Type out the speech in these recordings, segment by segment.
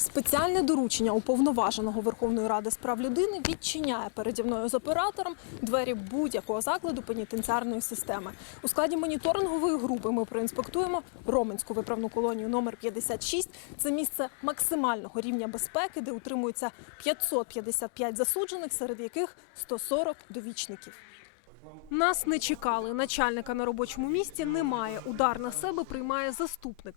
Спеціальне доручення уповноваженого Верховної Ради з прав людини відчиняє переді мною з оператором двері будь-якого закладу пенітенціарної системи. У складі моніторингової групи ми проінспектуємо Роменську виправну колонію номер 56. Це місце максимального рівня безпеки, де утримується 555 засуджених, серед яких 140 довічників. Нас не чекали. Начальника на робочому місці немає. Удар на себе приймає заступник.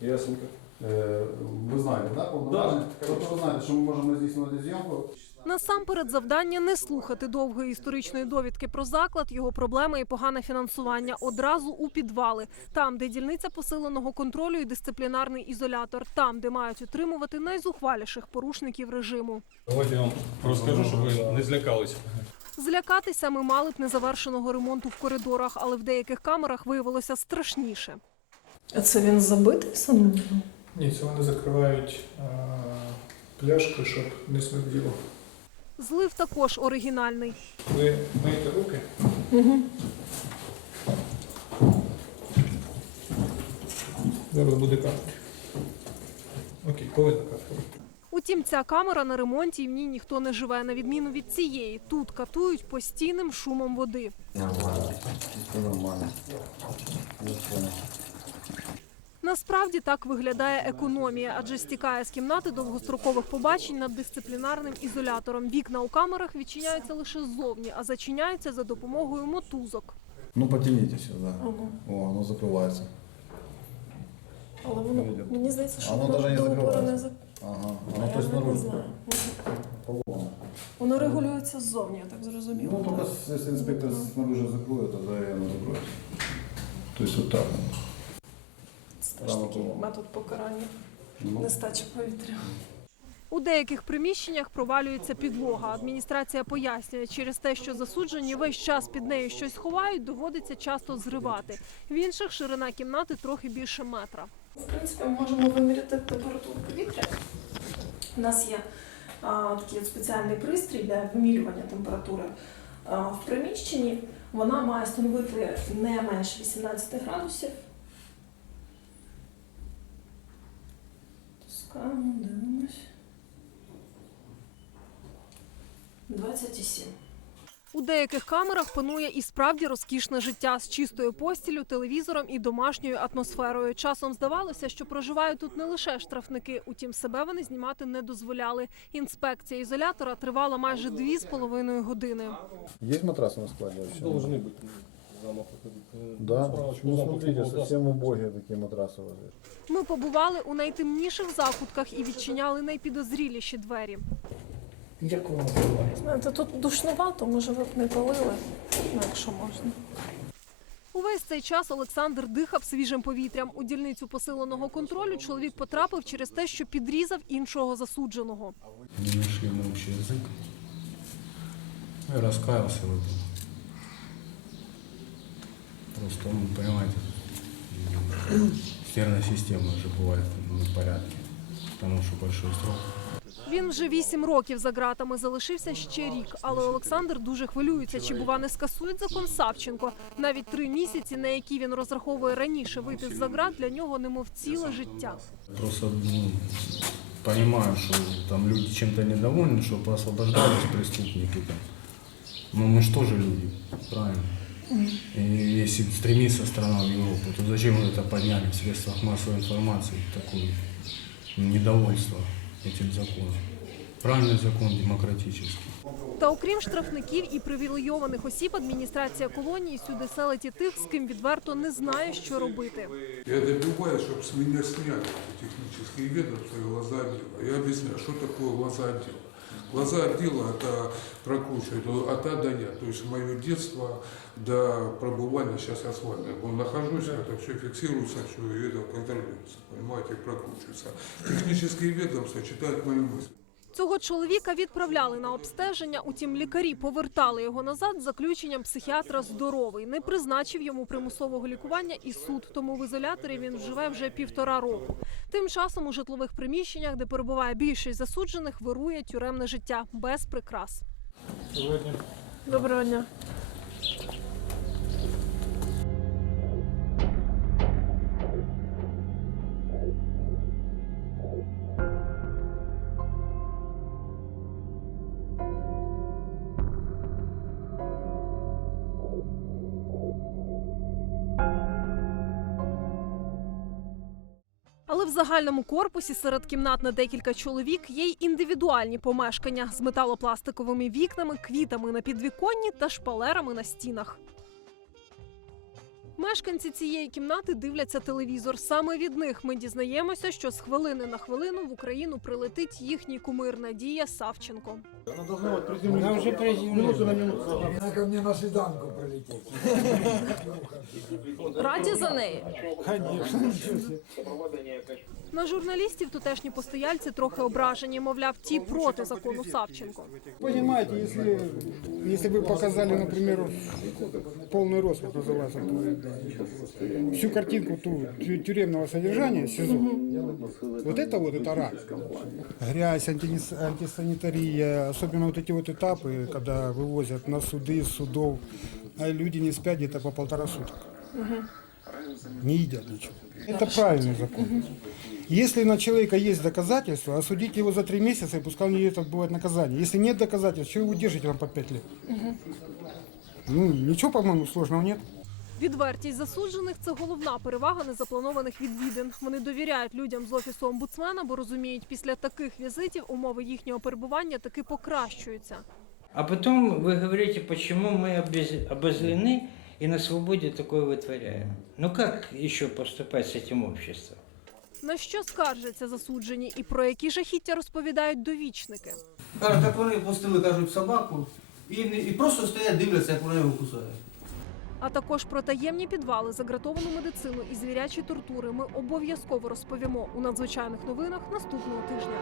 Ясненько. Е, Ви знаєте, так? повноваження? Тобто ви знаєте, що ми можемо здійснювати зйомку. Насамперед завдання не слухати довгої історичної довідки про заклад, його проблеми і погане фінансування. Одразу у підвали, там, де дільниця посиленого контролю і дисциплінарний ізолятор, там, де мають утримувати найзухваліших порушників режиму. Давайте я вам розкажу, щоб ви не злякались. Злякатися ми мали б незавершеного ремонту в коридорах, але в деяких камерах виявилося страшніше. А це він забитий саме? Ні, це вони закривають е, пляшки, щоб не смерділо. Злив також оригінальний. Ви миєте руки? Зараз буде капати. Окей, повинна капати. Утім, ця камера на ремонті і в ній ніхто не живе. На відміну від цієї, тут катують постійним шумом води. Нормально. Нормально. Насправді так виглядає економія, адже стікає з кімнати довгострокових побачень над дисциплінарним ізолятором. Вікна у камерах відчиняються лише ззовні, а зачиняються за допомогою мотузок. Ну, потяніть сюди. О, воно закривається. Але воно- мені здається, що Воно воно даже не закривається. не Ага. Наружу. По-любому. Воно регулюється ззовні, я так зрозуміла. Ну, только с- если инспектор снаружи закроет, тогда и оно закроется. То есть вот так. Це теж такий метод покарання, Ну, нестача повітря. У деяких приміщеннях провалюється підлога. Адміністрація пояснює, через те, що засуджені весь час під нею щось ховають, доводиться часто зривати. В інших ширина кімнати трохи більше метра. В принципі, ми можемо виміряти температуру повітря. У нас є а, такий спеціальний пристрій для вимірювання температури а, в приміщенні. Вона має становити не менше 18 градусів. Тускаємо, дивимось. 27. У деяких камерах панує і справді розкішне життя з чистою постілю, телевізором і домашньою атмосферою. Часом здавалося, що проживають тут не лише штрафники, утім себе вони знімати не дозволяли. Інспекція ізолятора тривала майже дві з половиною години. Есть матрас на складе вообще? Должны быть замок. Да? Справочку Ну, замок смотрите, был, да. совсем убогие такие матрасы вот здесь. Ми побували у найтемніших закутках і відчиняли найпідозріліші двері. Як воно називається? Знаєте, тут душнувато, може ви б не палили, ну, якщо можна. Увесь цей час Олександр дихав свіжим повітрям. У дільницю посиленого контролю чоловік потрапив через те, що підрізав іншого засудженого. Не нашли мы общий язык. Ну, Я раскаялся в этом. Просто, ну, понимаете, с нервной системой уже бывает не в порядке. Потому что большой срок. Він вже вісім років за ґратами залишився ще рік, але Олександр дуже хвилюється, чи бува не скасують закон Савченко. Навіть три місяці, на які він розраховує раніше вийти з за ґрат, для нього немов ціле життя. Просто ну, понимаю, что там люди чем-то недовольны, что поосвобождались преступники там. Но мы же тоже люди, правильно? И если стремится страна в Европу, то зачем вы это подняли в средствах массовой информации, такое недовольство этим законом? Правильный закон, демократический. Та окрім штрафників і привілейованих осіб, адміністрація колонії сюди селить і тих, з ким відверто не знає, що робити. Я добиваюсь, чтобы с меня сняли эти технические ведомства и глаза отдела. Я объясняю, что такое глаза отдела. Глаза отдела это прокручивает от А до Я, то есть мое детство до пребывания, сейчас я с вами я нахожусь, это все фиксируется, все это контролируется, понимаете, прокручивается. Технические ведомства читают мои мысли. Цього чоловіка відправляли на обстеження, утім лікарі повертали його назад з заключенням психіатра здоровий. Не призначив йому примусового лікування і суд, тому в ізоляторі він живе вже півтора року. Тим часом у житлових приміщеннях, де перебуває більшість засуджених, вирує тюремне життя без прикрас. Сьогодні Доброго дня. В загальному корпусі серед кімнат на декілька чоловік є й індивідуальні помешкання з металопластиковими вікнами, квітами на підвіконні та шпалерами на стінах. Мешканці цієї кімнати дивляться телевізор. Саме від них ми дізнаємося, що з хвилини на хвилину в Україну прилетить їхній кумир Надія Савченко. Она уже приземлилась. Она ко мне на свиданку прилететь. Раді за неї. Конечно. На журналістів тутешні постояльці трохи ображені. Мовляв, ті проти закону Савченко. Понимаете, если, если бы показали, например, полный рост, как называется, всю картинку ту, тю- тюремного содержания, СИЗО, вот это вот, это рак. Грязь, антинис- антисанитария, особенно вот эти вот этапы, когда вывозят на суды, с судов, а люди не спят где-то по полтора суток. Не едят ничего. Это правильный закон. Если на человека есть доказательства, осудите его за три месяца и пускай он не идет отбывать наказание. Если нет доказательств, чего его держите там по пять лет? Ну, ничего, по-моему, сложного нет. Відвертість засуджених це головна перевага незапланованих відвідин. Вони довіряють людям з офісу омбудсмена, бо розуміють, після таких візитів умови їхнього перебування таки покращуються. А потом вы говорите, почему мы обез- обозлены и на свободе такое вытворяем. Ну как еще поступать с этим обществом? На що скаржаться засуджені і про які жахіття розповідають довічники. Кажуть, так вони пустили, кажуть, собаку і, і просто стоять, дивляться, як вона його кусає. А також про таємні підвали, загратовану медицину і звірячі тортури ми обов'язково розповімо у надзвичайних новинах наступного тижня.